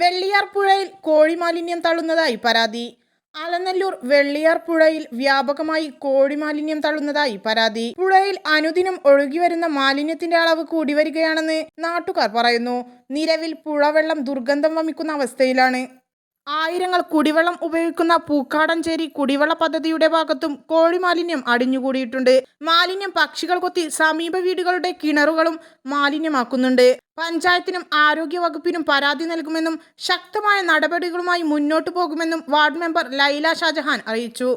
വെള്ളിയാർ പുഴയിൽ കോഴിമാലിന്യം തള്ളുന്നതായി പരാതി. അലനല്ലൂർ വെള്ളിയാർ പുഴയിൽ വ്യാപകമായി കോഴിമാലിന്യം തള്ളുന്നതായി പരാതി. പുഴയിൽ അനുദിനം ഒഴുകിവരുന്ന മാലിന്യത്തിന്റെ അളവ് കൂടി വരികയാണെന്ന് നാട്ടുകാർ പറയുന്നു. നിലവിൽ പുഴവെള്ളം ദുർഗന്ധം വമിക്കുന്ന അവസ്ഥയിലാണ്. ആയിരങ്ങൾ കുടിവെള്ളം ഉപയോഗിക്കുന്ന പൂക്കാടഞ്ചേരി കുടിവെള്ള പദ്ധതിയുടെ ഭാഗത്തും കോഴിമാലിന്യം അടിഞ്ഞുകൂടിയിട്ടുണ്ട്. മാലിന്യം പക്ഷികൾ കൊത്തി സമീപ വീടുകളുടെ കിണറുകളും മാലിന്യമാക്കുന്നുണ്ട്. പഞ്ചായത്തിനും ആരോഗ്യ വകുപ്പിനും പരാതി നൽകുമെന്നും ശക്തമായ നടപടികളുമായി മുന്നോട്ടു പോകുമെന്നും വാർഡ് മെമ്പർ ലൈല ഷാജഹാൻ അറിയിച്ചു.